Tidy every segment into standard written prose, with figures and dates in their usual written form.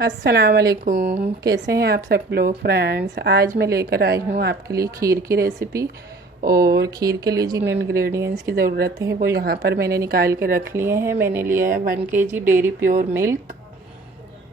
अस्सलाम वालेकुम। कैसे हैं आप सब लोग फ्रेंड्स। आज मैं लेकर आई हूँ आपके लिए खीर की रेसिपी। और खीर के लिए जिन इंग्रेडिएंट्स की ज़रूरत है वो यहाँ पर मैंने निकाल के रख लिए हैं। मैंने लिया है 1 kg dairy pure milk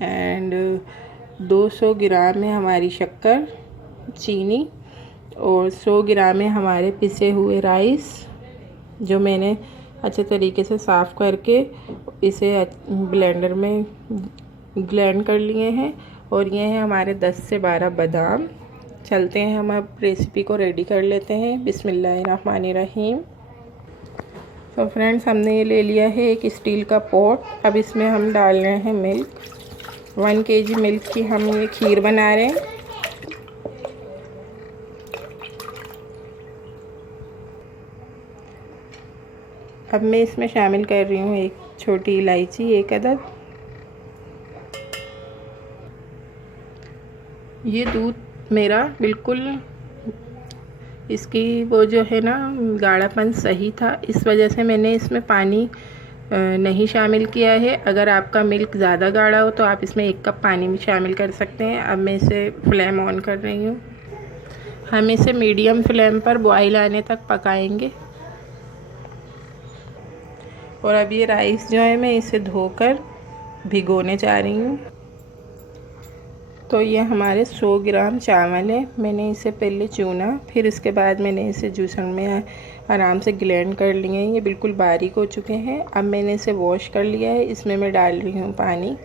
and 200 ग्राम है हमारी शक्कर चीनी और 100 ग्राम है हमारे पिसे हुए राइस, जो मैंने अच्छे तरीके से साफ़ करके इसे ब्लेंडर में ग्राइंड कर लिए हैं। और ये हैं हमारे 10 से 12 बादाम। चलते हैं, हम अब रेसिपी को रेडी कर लेते हैं। बिस्मिल्लाहिर्रहमानिर्रहीम। तो फ्रेंड्स, हमने ये ले लिया है एक स्टील का पॉट। अब इसमें हम डाल रहे हैं मिल्क। 1 kg मिल्क की हम ये खीर बना रहे हैं। अब मैं इसमें शामिल कर रही हूँ एक छोटी इलायची, 1 अदद। ये दूध मेरा बिल्कुल, इसकी वो जो है ना गाढ़ापन सही था, इस वजह से मैंने इसमें पानी नहीं शामिल किया है। अगर आपका मिल्क ज़्यादा गाढ़ा हो तो आप इसमें 1 कप पानी भी शामिल कर सकते हैं। अब मैं इसे फ्लेम ऑन कर रही हूँ। हम इसे मीडियम फ्लेम पर बॉईल आने तक पकाएंगे। और अब ये राइस जो है मैं इसे धोकर भिगोने जा रही हूँ। तो ये हमारे 100 ग्राम चावल है। मैंने इसे पहले चुना, फिर इसके बाद मैंने इसे जूसर में आराम से ग्राइंड कर लिए हैं। ये बिल्कुल बारीक हो चुके हैं। अब मैंने इसे वॉश कर लिया है। इसमें मैं डाल रही हूँ पानी।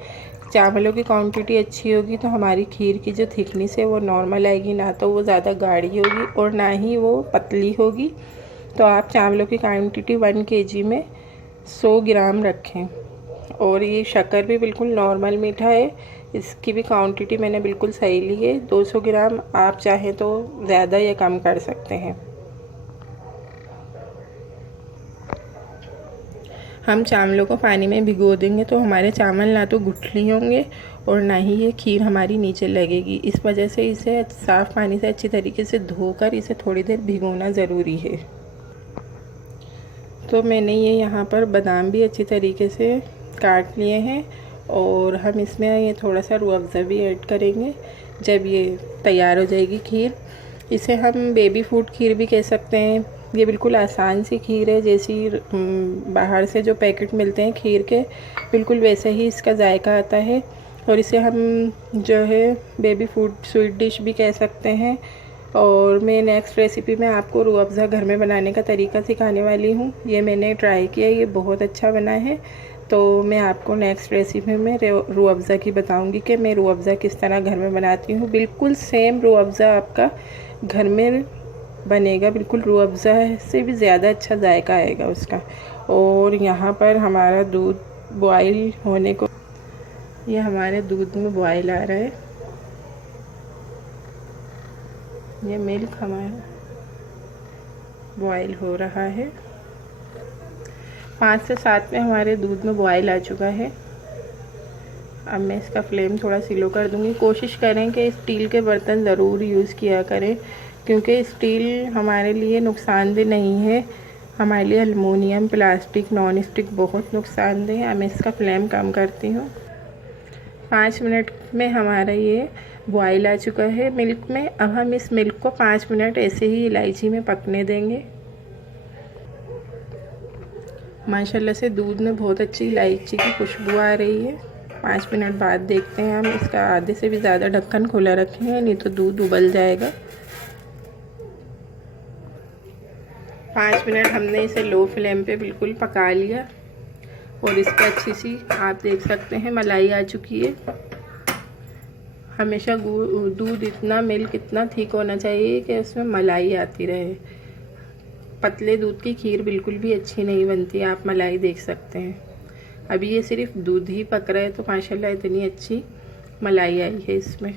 चावलों की क्वांटिटी अच्छी होगी तो हमारी खीर की जो थिकनेस है वो नॉर्मल आएगी, ना तो वो ज़्यादा गाढ़ी होगी और ना ही वो पतली होगी। तो आप चावलों की क्वांटिटी 1 kg में 100 ग्राम रखें। और ये शक्कर भी बिल्कुल नॉर्मल मीठा है, इसकी भी क्वांटिटी मैंने बिल्कुल सही ली है, 200 ग्राम। आप चाहें तो ज़्यादा या कम कर सकते हैं। हम चावलों को पानी में भिगो देंगे तो हमारे चावल ना तो गुठली होंगे और ना ही ये खीर हमारी नीचे लगेगी। इस वजह से इसे साफ़ पानी से अच्छी तरीके से धोकर इसे थोड़ी देर भिगोना ज़रूरी है। तो मैंने ये यहाँ पर बादाम भी अच्छी तरीके से काट लिए हैं और हम इसमें ये थोड़ा सा रूह अफ़ज़ा भी ऐड करेंगे जब ये तैयार हो जाएगी खीर। इसे हम बेबी फूड खीर भी कह सकते हैं। ये बिल्कुल आसान सी खीर है, जैसी बाहर से जो पैकेट मिलते हैं खीर के, बिल्कुल वैसे ही इसका जायका आता है। और इसे हम जो है बेबी फूड स्वीट डिश भी कह सकते हैं। और मैं नेक्स्ट रेसिपी में आपको रूह अफ़ज़ा घर में बनाने का तरीका सिखाने वाली हूँ। ये मैंने ट्राई किया, ये बहुत अच्छा बना है। तो मैं आपको नेक्स्ट रेसिपी में रूह अफ़ज़ा की बताऊंगी कि मैं रूह अफ़ज़ा किस तरह घर में बनाती हूँ। बिल्कुल सेम रूह अफ़ज़ा आपका घर में बनेगा, बिल्कुल रूह अफ़ज़ा से भी ज़्यादा अच्छा जायका आएगा उसका। और यहाँ पर हमारा दूध बॉईल होने को, ये हमारे दूध में बॉईल आ रहा है। ये मिल्क हमारा बॉईल हो रहा है। 5 से 7 में हमारे दूध में बॉयल आ चुका है। अब मैं इसका फ्लेम थोड़ा स्लो कर दूंगी। कोशिश करें कि स्टील के बर्तन ज़रूर यूज़ किया करें, क्योंकि स्टील हमारे लिए नुकसानदेह नहीं है। हमारे लिए एल्युमिनियम, प्लास्टिक, नॉन स्टिक बहुत नुकसानदेह है। अब मैं इसका फ्लेम कम करती हूँ। 5 मिनट में हमारा ये बॉयल आ चुका है मिल्क में। अब हम इस मिल्क को 5 मिनट ऐसे ही इलायची में पकने देंगे। माशाल्लाह से दूध में बहुत अच्छी इलायची की खुशबू आ रही है। 5 मिनट बाद देखते हैं हम। इसका आधे से भी ज़्यादा ढक्कन खुला रखें, नहीं तो दूध उबल जाएगा। 5 मिनट हमने इसे लो फ्लेम पे बिल्कुल पका लिया और इस पर अच्छी सी आप देख सकते हैं मलाई आ चुकी है। हमेशा दूध इतना, मिल्क इतना थिक होना चाहिए कि उसमें मलाई आती रहे। पतले दूध की खीर बिल्कुल भी अच्छी नहीं बनती, आप मलाई देख सकते हैं। अभी ये सिर्फ दूध ही पक रहा है तो माशाल्लाह इतनी अच्छी मलाई आई है इसमें।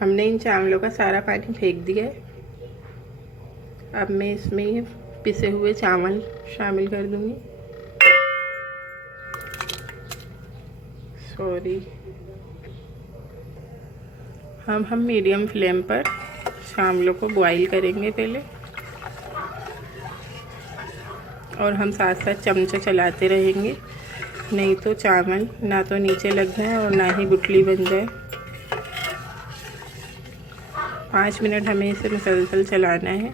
हमने इन चावलों का सारा पानी फेंक दिया है। अब मैं इसमें ये पिसे हुए चावल शामिल कर दूंगी। हम मीडियम फ्लेम पर चावलों को बॉईल करेंगे पहले, और हम साथ साथ चमचा चलाते रहेंगे नहीं तो चावल ना तो नीचे लग जाए और ना ही गुठली बन जाए। 5 मिनट हमें इसे मुसलसल चलाना है।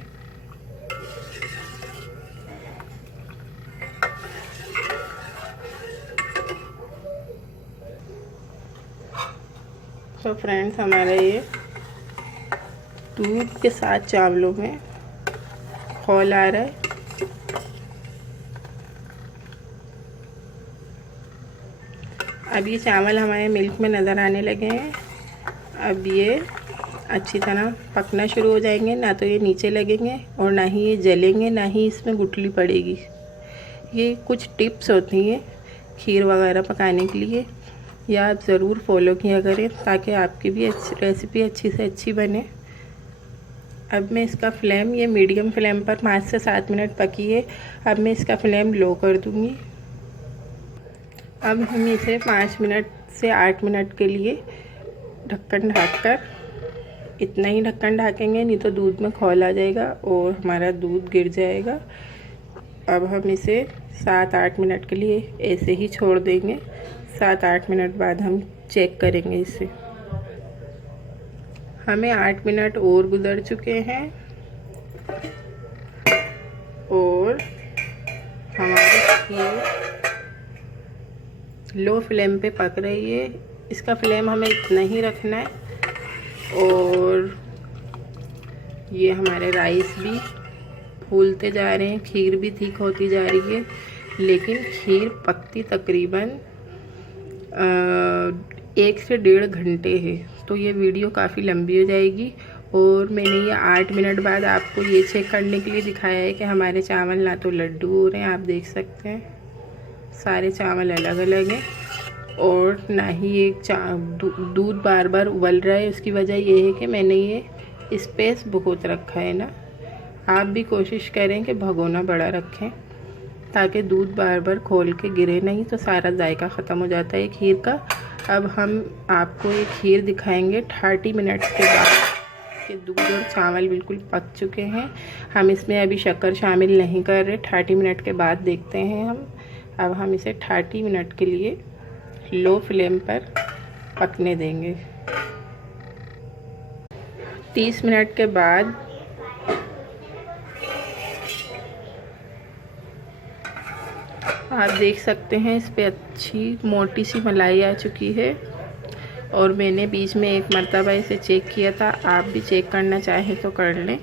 तो फ्रेंड्स, हमारा ये दूध के साथ चावलों में खौल आ रहा है। अब ये चावल हमारे मिल्क में नज़र आने लगे हैं। अब ये अच्छी तरह पकना शुरू हो जाएंगे, ना तो ये नीचे लगेंगे और ना ही ये जलेंगे, ना ही इसमें गुठली पड़ेगी। ये कुछ टिप्स होती हैं खीर वगैरह पकाने के लिए, या आप ज़रूर फॉलो किया करें ताकि आपकी भी रेसिपी अच्छी से अच्छी बने। अब मैं इसका फ्लेम, ये मीडियम फ्लेम पर 5 से 7 मिनट पकी है। अब मैं इसका फ्लेम लो कर दूँगी। अब हम इसे 5 मिनट से 8 मिनट के लिए ढक्कन ढककर, इतना ही ढक्कन ढकेंगे, नहीं तो दूध में खौल आ जाएगा और हमारा दूध गिर जाएगा। अब हम इसे 7-8 मिनट के लिए ऐसे ही छोड़ देंगे। 7-8 मिनट बाद हम चेक करेंगे इसे। हमें 8 मिनट और गुजर चुके हैं और हमारी खीर लो फ्लेम पे पक रही है। इसका फ्लेम हमें इतना ही रखना है। और ये हमारे राइस भी फूलते जा रहे हैं, खीर भी ठीक होती जा रही है, लेकिन खीर पकती तकरीबन 1 से 1.5 घंटे है। तो ये वीडियो काफ़ी लंबी हो जाएगी। और मैंने ये 8 मिनट बाद आपको ये चेक करने के लिए दिखाया है कि हमारे चावल ना तो लड्डू हो रहे हैं, आप देख सकते हैं सारे चावल अलग अलग हैं, और ना ही ये दूध बार बार उबल रहा है। उसकी वजह ये है कि मैंने ये स्पेस बहुत रखा है ना। आप भी कोशिश करें कि भगोना बड़ा रखें ताकि दूध बार बार खोल के गिरे नहीं, तो सारा जायका ख़त्म हो जाता है खीर का। अब हम आपको ये खीर दिखाएंगे 30 मिनट के बाद कि दूध और चावल बिल्कुल पक चुके हैं। हम इसमें अभी शक्कर शामिल नहीं कर रहे, 30 मिनट के बाद देखते हैं हम। अब हम इसे 30 मिनट के लिए लो फ्लेम पर पकने देंगे। 30 मिनट के बाद आप देख सकते हैं इस पे अच्छी मोटी सी मलाई आ चुकी है। और मैंने बीच में एक मरतबा इसे चेक किया था, आप भी चेक करना चाहें तो कर लें।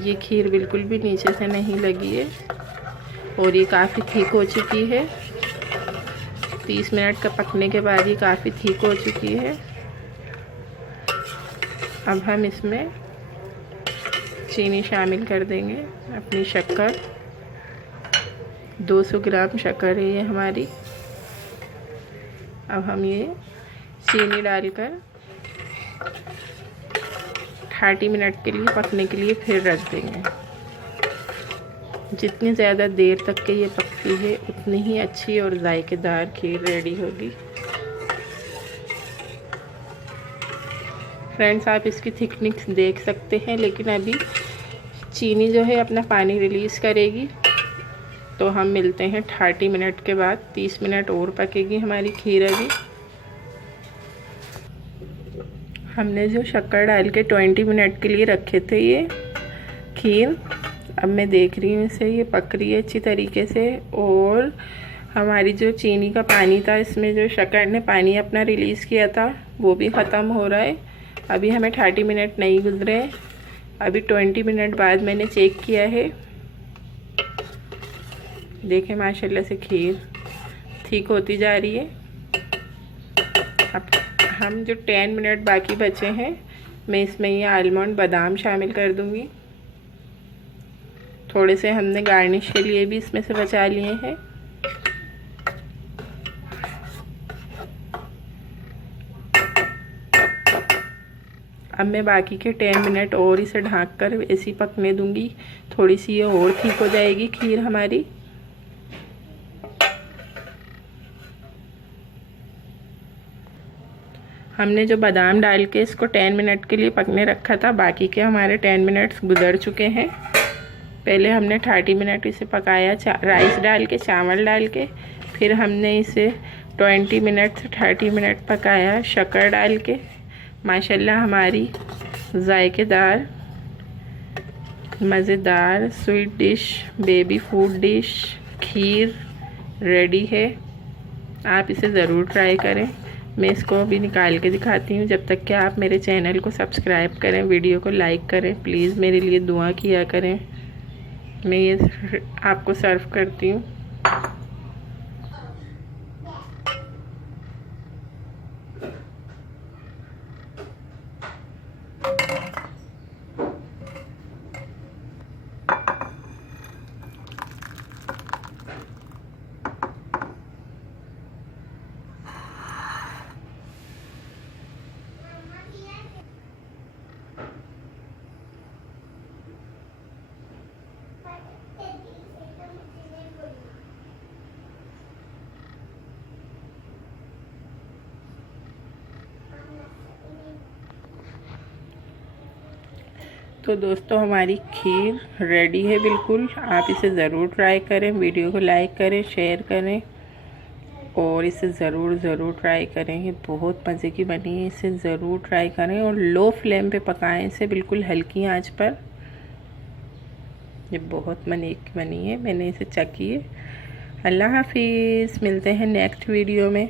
ये खीर बिल्कुल भी नीचे से नहीं लगी है और ये काफ़ी ठीक हो चुकी है। 30 मिनट का पकने के बाद ये काफ़ी ठीक हो चुकी है। अब हम इसमें चीनी शामिल कर देंगे, अपनी शक्कर। 200 ग्राम शक्कर है ये हमारी। अब हम ये चीनी डालकर 30 मिनट के लिए पकने के लिए फिर रख देंगे। जितनी ज़्यादा देर तक के ये पकती है उतनी ही अच्छी और जायकेदार खीर रेडी होगी। फ्रेंड्स, आप इसकी थिकनेस देख सकते हैं, लेकिन अभी चीनी जो है अपना पानी रिलीज़ करेगी। तो हम मिलते हैं 30 मिनट के बाद। 30 मिनट और पकेगी हमारी खीर। अभी हमने जो शक्कर डाल के 20 मिनट के लिए रखे थे ये खीर, अब मैं देख रही हूँ इसे, ये पक रही है अच्छी तरीके से। और हमारी जो चीनी का पानी था, इसमें जो शक्कर ने पानी अपना रिलीज़ किया था, वो भी ख़त्म हो रहा है। अभी हमें 30 मिनट नहीं गुजरे, अभी 20 मिनट बाद मैंने चेक किया है। देखें माशाल्लाह से खीर ठीक होती जा रही है। अब हम जो 10 मिनट बाकी बचे हैं, मैं इसमें ये आलमंड बादाम शामिल कर दूंगी। थोड़े से हमने गार्निश के लिए भी इसमें से बचा लिए हैं। अब मैं बाकी के 10 मिनट और इसे ढककर ऐसी पकने दूंगी। थोड़ी सी ये और ठीक हो जाएगी खीर हमारी। हमने जो बादाम डाल के इसको 10 मिनट के लिए पकने रखा था, बाकी के हमारे 10 मिनट्स गुजर चुके हैं। पहले हमने 30 मिनट इसे पकाया, राइस डाल के, चावल डाल के। फिर हमने इसे 20 मिनट से 30 मिनट पकाया शक्कर डाल के। माशाल्लाह हमारी जायकेदार मज़ेदार sweet dish, baby food dish खीर रेडी है। आप इसे ज़रूर ट्राई करें। मैं इसको अभी निकाल के दिखाती हूँ। जब तक कि आप मेरे चैनल को सब्सक्राइब करें, वीडियो को लाइक करें, प्लीज़ मेरे लिए दुआ किया करें। मैं ये आपको सर्व करती हूँ। तो दोस्तों हमारी खीर रेडी है बिल्कुल। आप इसे ज़रूर ट्राई करें, वीडियो को लाइक करें, शेयर करें और इसे ज़रूर ट्राई करें। ये बहुत मज़े की बनी है, इसे ज़रूर ट्राई करें और लो फ्लेम पे पकाएं इसे, बिल्कुल हल्की आंच पर। ये बहुत मज़े की बनी है, मैंने इसे चखी है। अल्लाह हाफिज़, मिलते हैं नेक्स्ट वीडियो में।